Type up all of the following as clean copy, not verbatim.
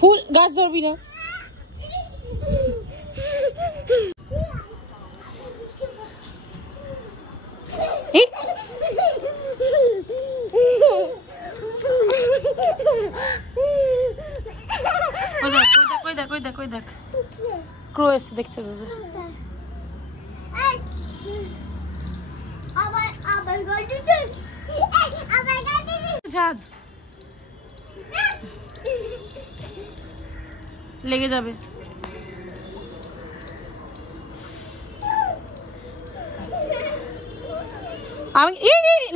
ফুল গাছ ধরবি না। ক্রো এসে দেখছে তোদের। ছাদ লেগে যাবে। আমি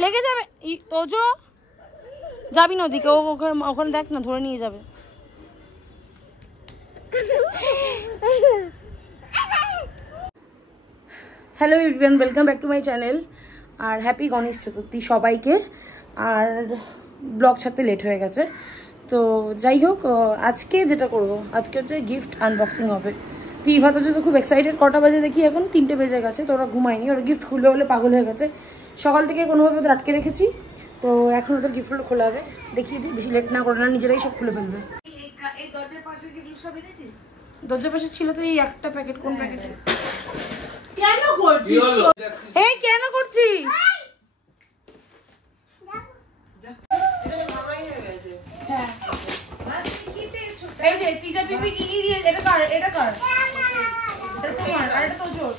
লেগে যাবে। তোজো যাবি না ওদিকে, ওখানে দেখ না, ধরে নিয়ে যাবে। Hello everyone, welcome back to my channel. আর হ্যাপি গণেশ চতুর্থী সবাইকে। আর ব্লগ ছাড়তে লেট হয়ে গেছে, তো যাই হোক, আজকে যেটা করব, আজকে হচ্ছে গিফট আনবক্সিং হবে। তো ইভা তো খুব এক্সাইটেড। কটা বাজে দেখি, এখন 3টে বেজে গেছে। তো ওরা ঘুমায়নি, ওরা গিফট খুলবে বলে পাগল হয়ে গেছে। সকাল থেকে কোনোভাবে ওদের আটকে রেখেছি, তো এখন ওদের গিফটগুলো খোলা হবে। দেখিয়ে দিই, বেশি লেট না করে, না নিজেরাই সব খুলে ফেলবে। দরজার পাশে ছিল তো এই একটা প্যাকেট। কোন প্যাকেট? কেন করছিস? এই কেন করছিস? এই যে তিজা পিপি কি দিয়ে, এটা কার? এটা কার? এটা তোমার। আর এটা তো জোর।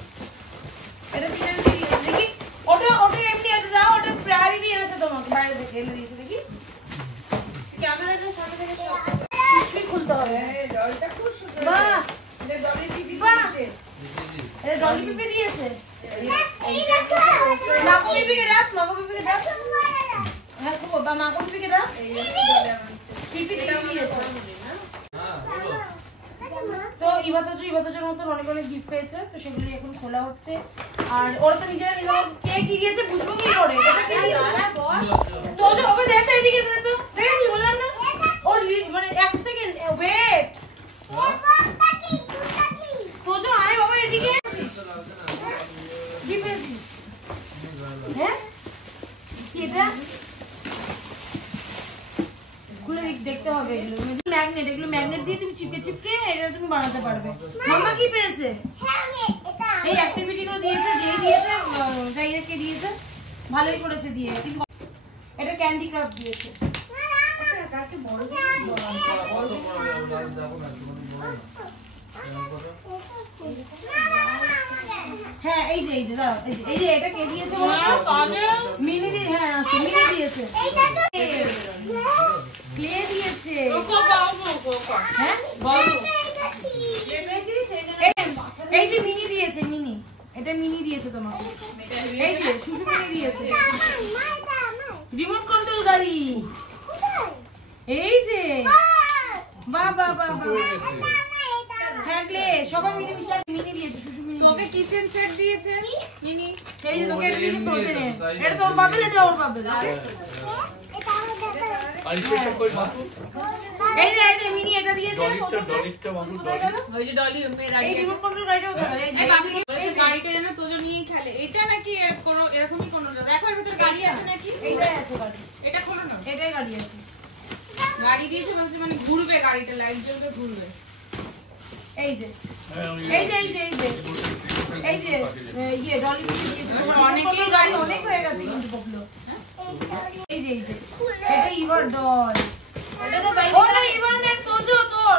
এটা তিজা পিপি দিয়ে দেখি। ওটা এমনি আছে, দাও। ওটা প্রায় দিয়ে এনেছে তোমাকে, বাইরে থেকে এনে দিয়েছে। দেখি ক্যামেরাটার সামনে থেকে কিছুই খুলতে হবে। জলটা খুব সুন্দর। বাহ, এটা ডলি পিপি দিয়েছে। এটা ডলি পিপি দিয়েছে। মাগো পিপিকে ডাক, মাগো পিপিকে ডাক। হ্যাঁ খুব, বা মাগো পিপিকে ডাক। পিপি দিয়েছে। তো ইবাতজের মতন অনেক অনেক গিফট পেয়েছে, তো সেগুলি এখন খোলা হচ্ছে। আর ওরা তো নিজেরা কে কি দিয়েছে বুঝবো কি করে? এটা কি তো ওকে দেখ তো, এদিকে দেখ তো। দেখেছি বললাম না, ওর মানে 1 সেকেন্ড ওয়েট। তোজো আয় বাবা এদিকে। কি পেয়েছিস? হ্যাঁ কি এটা? খুলে দেখতে হবে। ম্যাগনেট, এগুলো ম্যাগনেট দিয়ে তুমি চিপকে চিপকে এটা তুমি বানাতে পারবে। মাম্মা কি পেয়েছে? এই অ্যাক্টিভিটি গুলো দিয়েছে, জাইরাকে দিয়েছে, ভালোই করেছে দিয়ে। কিন্তু এটা ক্যান্ডি ক্রাফট দিয়েছে। আচ্ছা কাকে বড় হ্যাঁ এই যে দাও, এই যে এটা কে দিয়েছে? মিনি দিয়ে। হ্যাঁ মিনি দিয়েছে। ক্লে দিয়েছে। হ্যাঁ এই যে মিনি দিয়েছে, মিনি। এটা মিনি দিয়েছে তোমাকে। এই যে শুশু মিনি দিয়েছে। রিমোট কন্ট্রোল গাড়ি। এই যে বাবা বাবা। হ্যাঁ ক্লে সবাই মিলে মিশে মিনি দিয়েছে, শুশু মিনি। তোকে কিচেন সেট দিয়েছে মিনি। এই যে তোকে এটা দিয়েছে ফ্রোজেনের। এটা তোর বাবেল, এটা ওর বাবেল। এই যে মিনি এটা দিয়েছে। ওই যে ডলি এই রিমোট কন্ট্রোল গাড়িটা এই বাবিকে বলেছে গাড়িটা যেন তোজো নিয়ে খেলে। এটা নাকি কোনো এরকমই কোনোটা? দেখো এর ভিতর গাড়ি আছে নাকি? এইটাই আছে গাড়ি। এটা খোলো না, এটাই গাড়ি আছে। গাড়ি দিয়েছে বলছে মানে ঘুরবে গাড়িটা, লাইট জ্বলবে, ঘুরবে। এই যে এই যে এই যে এই যে এই যে ইয়ে ডলি দিয়েছে। অনেকই গাড়ি অনেক হয়ে গেছে কিন্তু বকলো। এই যে এটা ইভার ডল। এটা তো ভাই ওটা ইভার নেট তোজো তোর।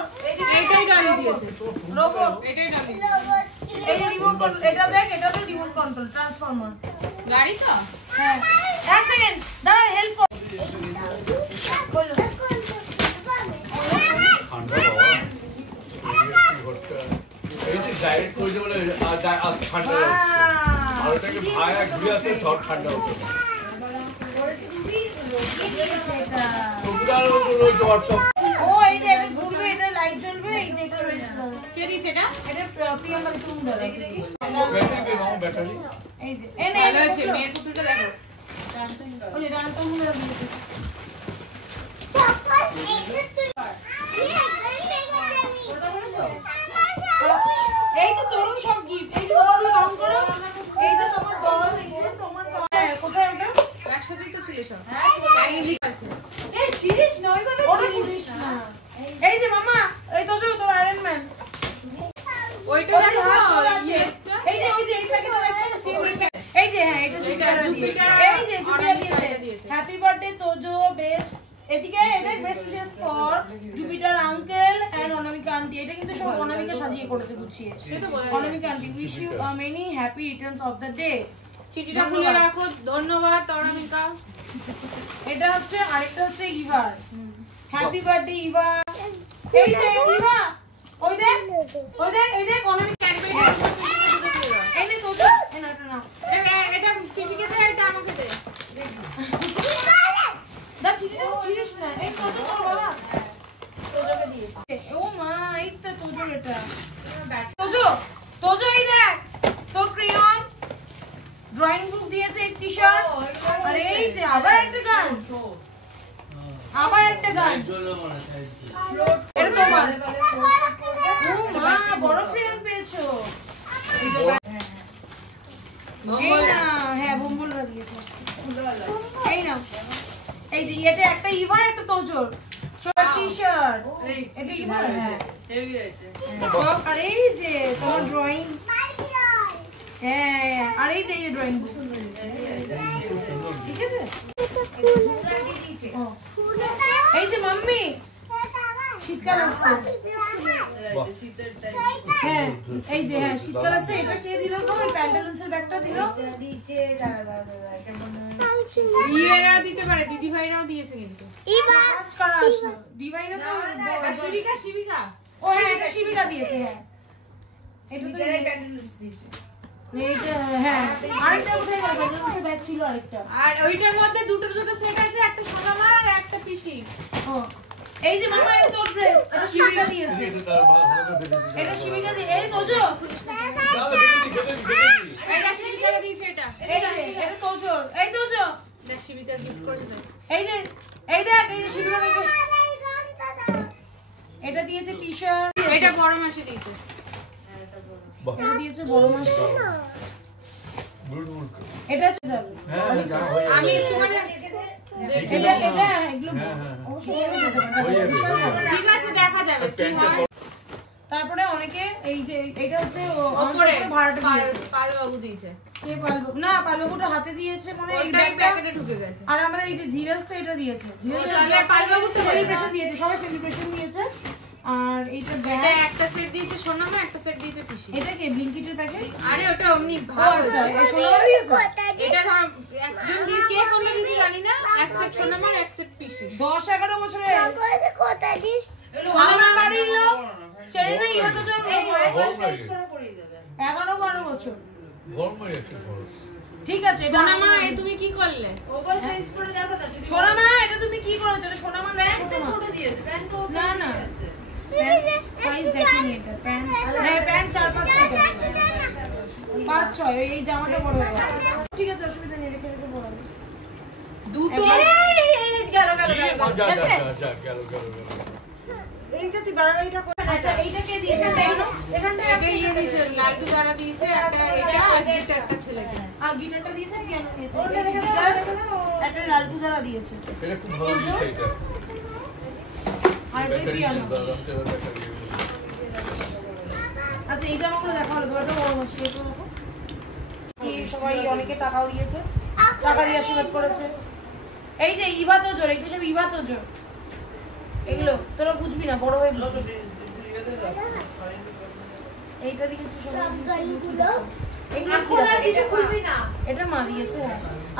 এইটাই ডলি দিয়েছে। রোবট, এটাই ডলি। এই যে রিমোট কন্ট্রোল, এটা দেখ, এটা তো রিমোট কন্ট্রোল ট্রান্সফরমার গাড়ি তো। হ্যাঁ এক সেকেন্ড দাঁড়া, হেল্প কর। বলো ঠান্ডা বাবা। এই যে ডাইরেক্ট করে বলে আজ ঠান্ডা হচ্ছে, আর ওটাকে ভায়া ঘুরে আসে সব ঠান্ডা হচ্ছে। ও এই যে এটা ঘুরবে, এটা লাইট জ্বলবে। এই যে এটা কে দিয়েছে? এটা প্রিয়াঙ্কা তুমি দাও। ব্যাটারি এই যে এই না আছে মেয়ের পুতুলটা দেখো। ওই যে রান্তা মুনে দিয়েছে। এই তো তোরও এই ছিড়িস না ওইভাবে ছিড়িস না। এই যে মামা এই তো তোর আয়রন ম্যান ওইটা দেখো এইটা এই যে ওই যে এই প্যাকেটে একটা সিভিকা এই যে হ্যাঁ এটা জুপিটার এই যে জুপিটার দিয়েছে হ্যাপি বার্থডে তোজো বেস্ট এদিকে এদের best wishes for Jupiter uncle and Anamika aunty এটা কিন্তু সব অনামিকা সাজিয়ে করেছে গুছিয়ে সেটা Anamika aunty wish you many happy returns of the day চিঠিটা খুলে রাখো ধন্যবাদ অনামিকা এটা হচ্ছে আরেকটা হচ্ছে ইভার হ্যাপি বার্থডে ইভা এই যে ইভা ওই দেখ অনামিকা ক্যাডবেরি এই নে তোজো না এটা পিপিকে দে এটা আমাকে দে দা চিড়িস না এই তোজো তোর বাবা তোজোকে দিয়ে ও মা এই তো তোজো এটা তোজো এই দেখ তোর ক্রেয়ন ড্রয়িং বুক দিয়েছে এই টি-শার্ট আর এই যে আবার একটা গান এটা তোমার ও মা বড় ক্রেয়ন পেয়েছো এই না হ্যাঁ বোম্বলরা দিয়েছে এই নাও এই যে এটা একটা ইভার একটা তোজোর ছোট টি-শার্ট এটা ইভার হ্যাঁ হেভি আছে আর এই যে তোমার ড্রয়িং হ্যাঁ আর এই যে ড্রয়িং বুক ঠিক আছে এই যে মাম্মি শীতকাল আসছে হ্যাঁ এই যে হ্যাঁ শীতকাল আসছে এটা কে দিল তোমার প্যান্টালুন্সের ব্যাগটা দিল দিয়েছে ইয়েরা দিতে পারে দিদি ভাইরাও দিয়েছে কিন্তু দিদি ভাইরা তো শিবিকা ও হ্যাঁ এটা শিবিকা দিয়েছে হ্যাঁ এটা তো প্যান্টালুন্স দিয়েছে এইটা হ্যাঁ আরেকটা উঠে গেল প্যান্টালুন্সের ব্যাগ ছিল আরেকটা আর ওইটার মধ্যে দুটো সেট আছে একটা সাদা মার আর একটা পিসি ও এই যে মামা এটা তোর ড্রেস এটা শিবিকা দিয়েছে এটা শিবিকা দিয়ে এই তোজো এটা শিবিকা দিয়েছে এটা তোজো এই তোজো দেখ শিবিকা গিফট করেছে তো এই যে দেখ এই শিবিকা দিয়েছে এটা দিয়েছে টি-শার্ট এটা বড় মাসে দিয়েছে এটা দিয়েছে বড় মাসে এটা যাবে আমি তোমারে ঠিক আছে দেখা যাবে কি হয় তারপরে অনেকে এই যে এটা হচ্ছে উপরে ভাড়াটা দিয়েছে পালবাবু দিয়েছে কে পালবাবু না পালবাবুটা হাতে দিয়েছে মানে এই প্যাকেটে ঢুকে গেছে আর আমাদের এই যে ধীরাজ তো এটা দিয়েছে তাহলে পালবাবু তো সেলিব্রেশন দিয়েছে সবাই সেলিব্রেশন দিয়েছে আর এইটা এটা একটা সেট দিয়েছে সোনামা একটা সেট দিয়েছে পিসি এটা কি ব্লিঙ্কিটের প্যাকেট আরে ওটা অমনি ভালো আছে এই সোনামা দিয়েছে এটা ধর একজন দিয়ে কে কোনটা দিয়েছে জানি না এক সেট সোনামা আর এক সেট পিসি 10 11 বছরে কোথা দিস সোনামা বাড়ির লোক চেনে না ইবা তো জোর সাইজ করে পড়িয়ে দেবে 11 12 বছর গরমই আছে ঠিক আছে সোনামা এই তুমি কি করলে ওভার সাইজ করে দেখো না সোনামা এটা তুমি কি করেছো সোনামা প্যান্টটা ছোট দিয়েছে প্যান্ট তো না সাইজ দেখিনি এটা প্যান্ট হ্যাঁ প্যান্ট 4-5 টাকা 5-6 এই জামাটা বড় হবে ঠিক আছে অসুবিধা নেই রেখে বড় দুটো গেল এই যে তুই বাড়াবাড়িটা করে আচ্ছা এইটা কে দিয়েছে এখানটা এটা দিয়েছে লালটু দ্বারা দিয়েছে একটা এটা আর গিটারটা ছেলেকে আর গিটারটা দিয়েছে পিয়ানো দিয়েছে ওটা দেখে একটা লালটু দ্বারা দিয়েছে এটা খুব ভালো দিয়েছে এটা আর এটা পিয়ানো আচ্ছা এই জামাগুলো দেখা হলো তোমারটা বড় মাছ কে তো দেখো কি সবাই অনেকে টাকাও দিয়েছে টাকা দিয়ে আশীর্বাদ করেছে এই যে ইভা তো জোর এগুলো সব ইভা তো জোর এগুলো তোরা বুঝবি না বড় হয়ে বুঝবি এইটা দিয়েছে সবাই এগুলো কি আর কিছু খুলবি না এটা মা দিয়েছে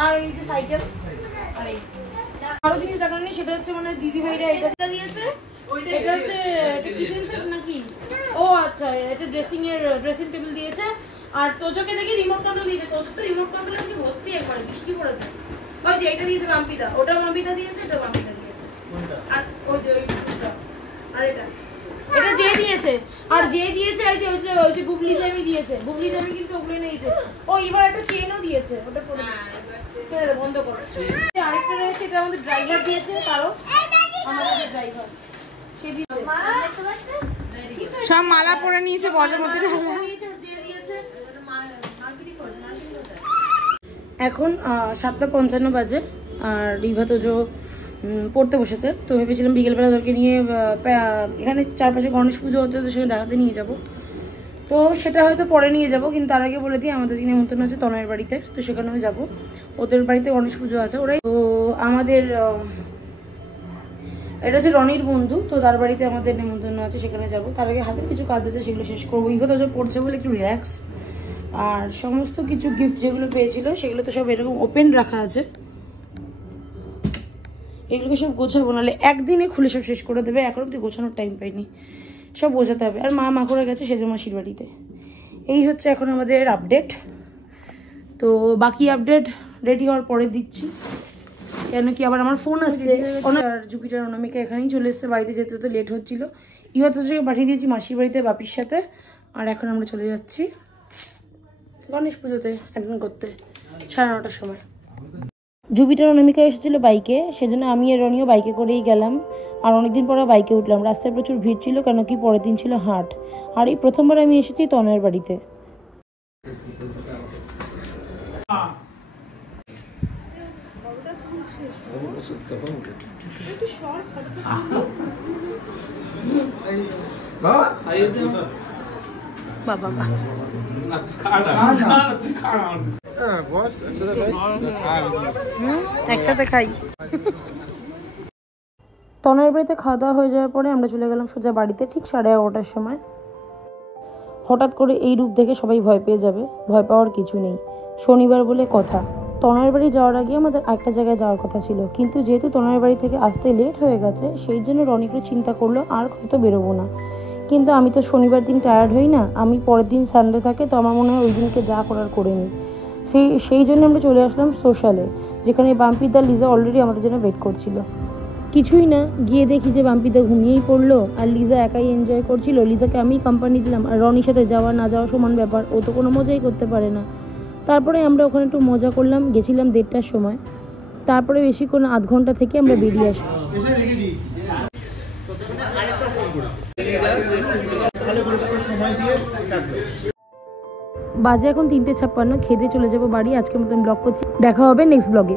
আর এই যে সাইকেল আর এই আরো জিনিস দেখানো নেই সেটা হচ্ছে মানে দিদি ভাইরা এটা দিয়েছে এটা হচ্ছে এটা কিচেন সেট নাকি ও আচ্ছা এটা ড্রেসিং টেবিল দিয়েছে আর তোজোকে দেখি রিমোট কন্ট্রোল দিয়েছে তোজো তো রিমোট কন্ট্রোল আজকে ভর্তি একবার বৃষ্টি পড়েছে ওই যে এটা দিয়েছে বাম্পিদা ওটা বাম্পিদা দিয়েছে এটা বাম্পিদা দিয়েছে আর ওই যে ওইটা আর এটা যে দিয়েছে আর যে দিয়েছে এই যে ওই যে বুবলি জামি দিয়েছে বুবলি জামি কিন্তু ওগুলো নিয়েছে ও এবার একটা চেনও দিয়েছে ওটা পরে ছেড়ে বন্ধ করো আরেকটা রয়েছে এটা আমাদের ড্রাইভার দিয়েছে তারও আমাদের ড্রাইভার সেদিন সব মালা পরে নিয়েছে বজের মধ্যে এখন 7:55 বাজে আর রিভা তোজো পড়তে বসেছে। তো ভেবেছিলাম বিকেলবেলা ওদেরকে নিয়ে এখানে চারপাশে গণেশ পুজো হচ্ছে, তো সেখানে দেখাতে নিয়ে যাব। তো সেটা হয়তো পরে নিয়ে যাব, কিন্তু তার আগে বলে দিই আমাদের যেখানে নেমন্তন্ন আছে তনয়ের বাড়িতে, তো সেখানে আমি যাবো। ওদের বাড়িতে গণেশ পুজো আছে। ওরাই তো আমাদের এটা হচ্ছে রনির বন্ধু, তো তার বাড়িতে আমাদের নেমন্তন্ন আছে, সেখানে যাব। তার আগে হাতের কিছু কাজ আছে, সেগুলো শেষ করবো। ইভা তো পড়ছে বলে একটু রিল্যাক্স। আর সমস্ত কিছু গিফট যেগুলো পেয়েছিল সেগুলো তো সব এরকম ওপেন রাখা আছে, এগুলোকে সব গোছাবো, নাহলে একদিনে খুলে সব শেষ করে দেবে। এখন অব্দি গোছানোর টাইম পাইনি, সব বোঝাতে হবে। আর মা করে গেছে সেজো মাসির বাড়িতে। এই হচ্ছে এখন আমাদের আপডেট। তো বাকি আপডেট রেডি হওয়ার পরে দিচ্ছি, কেন কি আবার আমার ফোন আসছে। আর জুপিটার অনামিকা এখানেই চলে এসছে, বাড়িতে যেতে তো লেট হচ্ছিল। ইভা তোজোকে পাঠিয়ে দিয়েছি মাসির বাড়িতে বাপির সাথে। আর এখন আমরা চলে যাচ্ছি গণেশ পুজোতে অ্যাটেন্ড করতে 9:30টার সময়। জুপিটার অনামিকা এসেছিলো বাইকে, সেজন্য আমি আর রনিও বাইকে করেই গেলাম। আর অনেকদিন পরে বাইকে উঠলাম। রাস্তায় প্রচুর ভিড় ছিল, কেন কি পরের দিন ছিল হাট। আর এই প্রথমবার আমি এসেছি তনয়ের বাড়িতে। একসাথে খাই। তনয়ের বাড়িতে খাওয়া দাওয়া হয়ে যাওয়ার পরে আমরা চলে গেলাম সোজা বাড়িতে ঠিক 11:30টার সময়। হঠাৎ করে এই রূপ দেখে সবাই ভয় পেয়ে যাবে, ভয় পাওয়ার কিছু নেই, শনিবার বলে কথা। তনয়ের বাড়ি যাওয়ার আগে আমাদের একটা জায়গায় যাওয়ার কথা ছিল, কিন্তু যেহেতু তনয়ের বাড়ি থেকে আসতে লেট হয়ে গেছে, সেই জন্য রনি একটু চিন্তা করলো আর হয়তো বেরোবো না। কিন্তু আমি তো শনিবার দিন টায়ার্ড হই না, আমি পরের দিন সানডে থাকে, তো আমার মনে হয় ওই দিনকে যা করার করে নিই। সেই জন্য আমরা চলে আসলাম সোশ্যালে, যেখানে বাম্পিদা লিজা অলরেডি আমাদের জন্য ওয়েট করছিল। কিছুই না, গিয়ে দেখি যে বাম্পিদা ঘুমিয়েই পড়লো আর লিজা একাই এনজয় করছিল। লিজাকে আমি কোম্পানি দিলাম, আর রনির সাথে যাওয়া না যাওয়া সমান ব্যাপার, ও তো কোনো মজাই করতে পারে না। তারপরে আমরা ওখানে একটু মজা করলাম, গেছিলাম 1:30টার সময়। তারপরে বেশিক্ষণ আধ ঘন্টা থেকে আমরা বেরিয়ে আসলাম। বাজে এখন 3:56, খেতে চলে যাবো বাড়ি। আজকের মতন ব্লগ করছি, দেখা হবে নেক্সট ব্লগে।